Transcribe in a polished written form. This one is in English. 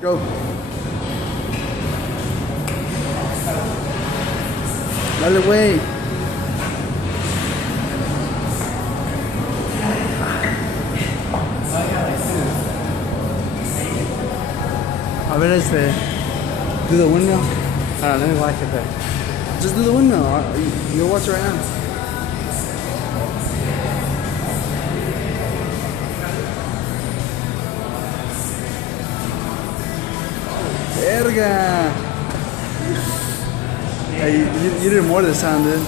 Go. Dale, güey. A ver, do the windmill. Let me watch it there. Just do the windmill. You'll watch it right now. Verga. Hey, you did more this time, dude.